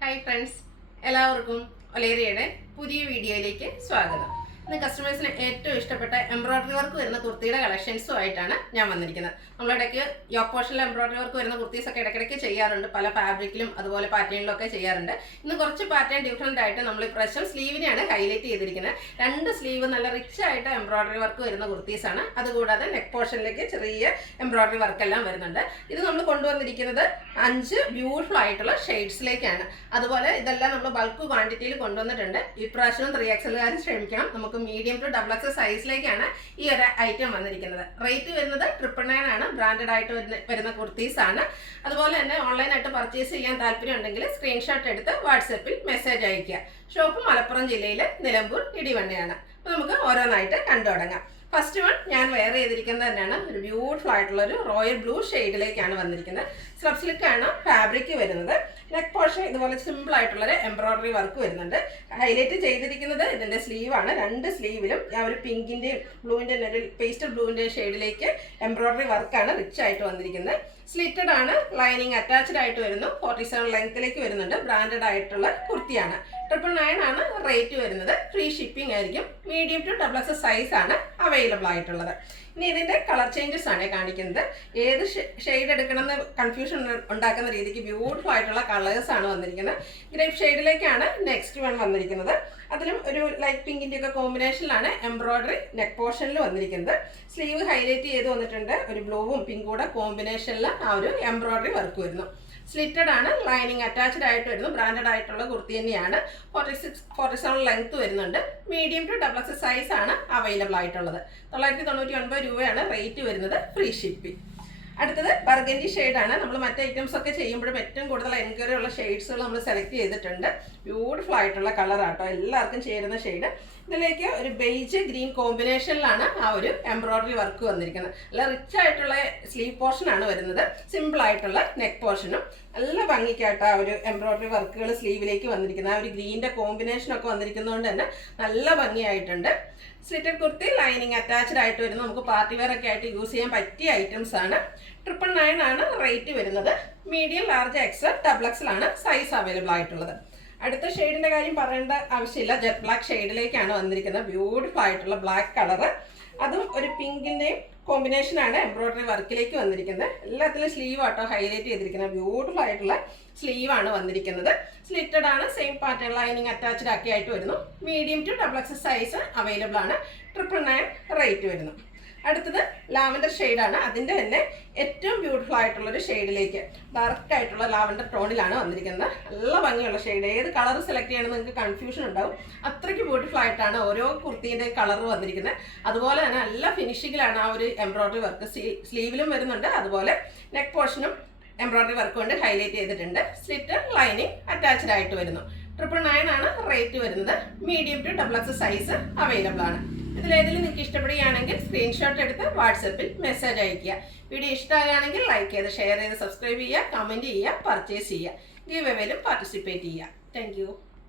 Hi friends, എല്ലാവർക്കും ഒലേറിയയുടെ പുതിയ വീഡിയോയിലേക്ക് സ്വാഗതം. ഇന്ന് കസ്റ്റമേഴ്സിന് ഏറ്റവും ഇഷ്ടപ്പെട്ട എംബ്രോയിഡറി വർക്ക് വരുന്ന കുർത്തിയുടെ കളക്ഷൻസുമായിട്ടാണ് ഞാൻ വന്നിരിക്കുന്നത്. നമ്മളിടയ്ക്ക് യോക്ക് പോർഷനിൽ എംബ്രോയിഡറി വർക്ക് വരുന്ന കുർത്തീസൊക്കെ ഇടയ്ക്കിടയ്ക്ക് ചെയ്യാറുണ്ട്, പല ഫാബ്രിക്കിലും അതുപോലെ പാറ്റേണിലും ഒക്കെ ചെയ്യാറുണ്ട്. ഇന്ന് കുറച്ച് പാറ്റേൺ ഡിഫറെൻ്റ് ആയിട്ട് നമ്മൾ ഇപ്രാവശ്യം സ്ലീവിനെയാണ് ഹൈലൈറ്റ് ചെയ്തിരിക്കുന്നത്. രണ്ട് സ്ലീവ് നല്ല റിച്ച് ആയിട്ട് എംബ്രോയിഡറി വർക്ക് വരുന്ന കുർത്തീസാണ്. അതുകൂടാതെ നെക്ക് പോർഷനിലേക്ക് ചെറിയ എംബ്രോയിഡറി വർക്കെല്ലാം വരുന്നുണ്ട്. ഇത് നമ്മൾ കൊണ്ടുവന്നിരിക്കുന്നത് 5 ബ്യൂട്ടിഫുൾ ആയിട്ടുള്ള ഷെയ്ഡ്സിലേക്കാണ്. അതുപോലെ ഇതെല്ലാം നമ്മൾ ബൾക്ക് ക്വാണ്ടിറ്റിയിൽ കൊണ്ടുവന്നിട്ടുണ്ട്. ഇപ്രാവശ്യം 3XL ശ്രമിക്കണം. നമുക്ക് മീഡിയം ടു XXL സൈസിലേക്കാണ് ഈ ഒരു ഐറ്റം വന്നിരിക്കുന്നത്. റേറ്റ് വരുന്നത് 999 ആണ്. ബ്രാൻഡഡ് ആയിട്ട് വരുന്ന കുർത്തീസ് ആണ്. അതുപോലെ തന്നെ ഓൺലൈനായിട്ട് പർച്ചേസ് ചെയ്യാൻ താല്പര്യം ഉണ്ടെങ്കിൽ സ്ക്രീൻഷോട്ട് എടുത്ത് വാട്സപ്പിൽ മെസ്സേജ് അയയ്ക്കുക. ഷോപ്പ് മലപ്പുറം ജില്ലയിൽ നിലമ്പൂർ ഇടിവണ്ണയാണ്. അപ്പോൾ നമുക്ക് ഓരോന്നായിട്ട് കണ്ടു തുടങ്ങാം. ഫസ്റ്റ് വൺ ഞാൻ വെയർ ചെയ്തിരിക്കുന്നത് തന്നെയാണ്. ഒരു ബ്യൂട്ടിഫുൾ ആയിട്ടുള്ള ഒരു റോയൽ ബ്ലൂ ഷെയ്ഡിലേക്കാണ് വന്നിരിക്കുന്നത്. സ്ലബ് സിൽക്കാണ് ഫാബ്രിക് വരുന്നത്. നെക്ക് പോർഷൻ ഇതുപോലെ സിമ്പിൾ ആയിട്ടുള്ളൊരു എംബ്രോയിഡറി വർക്ക് വരുന്നുണ്ട്. ഹൈലൈറ്റ് ചെയ്തിരിക്കുന്നത് ഇതിൻ്റെ സ്ലീവാണ്. രണ്ട് സ്ലീവിലും ആ ഒരു പിങ്കിൻ്റെയും ബ്ലൂവിൻ്റെ ഒരു പേസ്റ്റൽ ബ്ലൂവിൻ്റെ ഷെയ്ഡിലേക്ക് എംബ്രോയിഡറി വർക്കാണ് റിച്ച് ആയിട്ട് വന്നിരിക്കുന്നത്. സ്ലിറ്റഡ് ആണ്, ലൈനിങ് അറ്റാച്ച്ഡ് ആയിട്ട് വരുന്നു. 47 ലെങ്ത്തിലേക്ക് വരുന്നുണ്ട്. ബ്രാൻഡഡ് ആയിട്ടുള്ള കുർത്തിയാണ്. 999 ആണ് റേറ്റ് വരുന്നത്. ഫ്രീ ഷിപ്പിംഗ് ആയിരിക്കും. മീഡിയം ടു XXL സൈസ് ആണ് അവൈലബിൾ ആയിട്ടുള്ളത്. ഇനി ഇതിൻ്റെ കളർ ചേഞ്ചസ് ആണ് കാണിക്കുന്നത്. ഏത് ഷെയ്ഡ് എടുക്കണമെന്ന് കൺഫ്യൂഷൻ ഉണ്ടാക്കുന്ന രീതിക്ക് ബ്യൂട്ടിഫുൾ ആയിട്ടുള്ള കളേഴ്സ് ആണ് വന്നിരിക്കുന്നത്. ഗ്രേപ്പ് ഷെയ്ഡിലേക്കാണ് നെക്സ്റ്റ് വൺ വന്നിരിക്കുന്നത്. അതിലും ഒരു ലൈറ്റ് പിങ്കിൻ്റെ ഒക്കെ കോമ്പിനേഷനിലാണ് എംബ്രോയിഡറി നെക്ക് പോർഷനിൽ വന്നിരിക്കുന്നത്. സ്ലീവ് ഹൈലൈറ്റ് ചെയ്ത് വന്നിട്ടുണ്ട്. ഒരു ബ്ലൂവും പിങ്കും കൂടെ കോമ്പിനേഷനിൽ ആ ഒരു എംബ്രോയിഡറി വർക്ക് വരുന്നു. സ്ലിറ്റഡ് ആണ്, ലൈനിങ് അറ്റാച്ച്ഡ് ആയിട്ട് വരുന്നു. ബ്രാൻഡഡ് ആയിട്ടുള്ള കുർത്തി തന്നെയാണ്. 47 ലെങ്ത് വരുന്നുണ്ട്. മീഡിയം ടു XXL സൈസ് ആണ് അവൈലബിൾ ആയിട്ടുള്ളത്. 999 രൂപയാണ് റേറ്റ് വരുന്നത്. Free shipping. അടുത്തത് ബർഗൻഡി ഷെയ്ഡാണ്. നമ്മൾ മറ്റ് ഐറ്റംസ് ഒക്കെ ചെയ്യുമ്പോഴും ഏറ്റവും കൂടുതൽ എൻക്വയറി ഉള്ള ഷെയ്ഡ്സുകൾ നമ്മൾ സെലക്ട് ചെയ്തിട്ടുണ്ട്. ബ്യൂട്ടിഫുൾ ആയിട്ടുള്ള കളറാട്ടോ, എല്ലാവർക്കും ചേരുന്ന ഷെയ്ഡ്. ഇതിലേക്ക് ഒരു ബേജ് ഗ്രീൻ കോമ്പിനേഷനിലാണ് ആ ഒരു എംബ്രോയിഡറി വർക്ക് വന്നിരിക്കുന്നത്. നല്ല റിച്ച് ആയിട്ടുള്ള സ്ലീവ് പോർഷൻ ആണ് വരുന്നത്. സിമ്പിൾ ആയിട്ടുള്ള നെക്ക് പോർഷനും നല്ല ഭംഗിക്കായിട്ട് ആ ഒരു എംബ്രോയിഡറി വർക്കുകൾ സ്ലീവിലേക്ക് വന്നിരിക്കുന്നത്. ആ ഒരു ഗ്രീൻ്റെ കോമ്പിനേഷനൊക്കെ വന്നിരിക്കുന്നതുകൊണ്ട് തന്നെ നല്ല ഭംഗിയായിട്ടുണ്ട്. സ്ലിറ്റഡ് കുർത്തി, ലൈനിങ് അറ്റാച്ച്ഡ് ആയിട്ട് വരുന്നു. നമുക്ക് പാർട്ടി വെയർ ഒക്കെ ആയിട്ട് യൂസ് ചെയ്യാൻ പറ്റിയ ഐറ്റംസ് ആണ്. 999 ആണ് റേറ്റ് വരുന്നത്. മീഡിയം, ലാർജ്, XXL ആണ് സൈസ് അവൈലബിൾ ആയിട്ടുള്ളത്. അടുത്ത ഷെയ്ഡിൻ്റെ കാര്യം പറയേണ്ട ആവശ്യമില്ല. ജെറ്റ് ബ്ലാക്ക് ഷെയ്ഡിലേക്കാണ് വന്നിരിക്കുന്നത്. ബ്യൂട്ടിഫുൾ ആയിട്ടുള്ള ബ്ലാക്ക് കളറ്. അതും ഒരു പിങ്കിൻ്റെയും കോമ്പിനേഷനാണ് എംബ്രോയിഡറി വർക്കിലേക്ക് വന്നിരിക്കുന്നത്. എല്ലാത്തിലും സ്ലീവ് ആട്ടോ ഹൈലൈറ്റ് ചെയ്തിരിക്കുന്നത്. ബ്യൂട്ടിഫുൾ ആയിട്ടുള്ള സ്ലീവാണ് വന്നിരിക്കുന്നത്. സ്ലിറ്റഡ് ആണ്, സെയിം പാറ്റേൺ ലൈനിങ് അറ്റാച്ച്ഡ് ആക്കി ആയിട്ട് വരുന്നു. Medium to XXL size available ആണ്. 999 റേറ്റ് വരുന്നു. അടുത്തത് ലാവൻഡർ ഷെയ്ഡാണ്. അതിൻ്റെ തന്നെ ഏറ്റവും ബ്യൂട്ടിഫുൾ ആയിട്ടുള്ളൊരു ഷെയ്ഡിലേക്ക് ഡാർക്ക് ആയിട്ടുള്ള ലാവൻഡർ ടോണിലാണ് വന്നിരിക്കുന്നത്. നല്ല ഭംഗിയുള്ള ഷെയ്ഡ്. ഏത് കളർ സെലക്ട് ചെയ്യണമെന്ന് നിങ്ങൾക്ക് കൺഫ്യൂഷൻ ഉണ്ടാവും. അത്രയ്ക്ക് ബ്യൂട്ടിഫുൾ ആയിട്ടാണ് ഓരോ കുർത്തീൻ്റെ കളർ വന്നിരിക്കുന്നത്. അതുപോലെ തന്നെ നല്ല ഫിനിഷിങ്ങിലാണ് ആ ഒരു എംബ്രോയിഡറി വർക്ക്. സ്ലീവിലും വരുന്നുണ്ട്. അതുപോലെ നെക്ക് പോർഷനും എംബ്രോയിഡറി വർക്ക് കൊണ്ട് ഹൈലൈറ്റ് ചെയ്തിട്ടുണ്ട്. സ്ലിറ്റ്, ലൈനിങ് അറ്റാച്ച്ഡ് ആയിട്ട് വരുന്നു. 999 ആണ് റേറ്റ് വരുന്നത്. Medium to XXL size available ആണ്. ഇതിലേതെങ്കിലും നിങ്ങൾക്ക് ഇഷ്ടപ്പെടുകയാണെങ്കിൽ സ്ക്രീൻഷോട്ട് എടുത്ത് വാട്സപ്പിൽ മെസ്സേജ് അയയ്ക്കുക. വീഡിയോ ഇഷ്ടമാകുകയാണെങ്കിൽ ലൈക്ക് ചെയ്ത്, ഷെയർ ചെയ്ത്, സബ്സ്ക്രൈബ് ചെയ്യുക, കമൻറ്റ് ചെയ്യുക, പർച്ചേസ് ചെയ്യുക, ഗീവ് എവേയിലും പാർട്ടിസിപ്പേറ്റ് ചെയ്യുക. താങ്ക്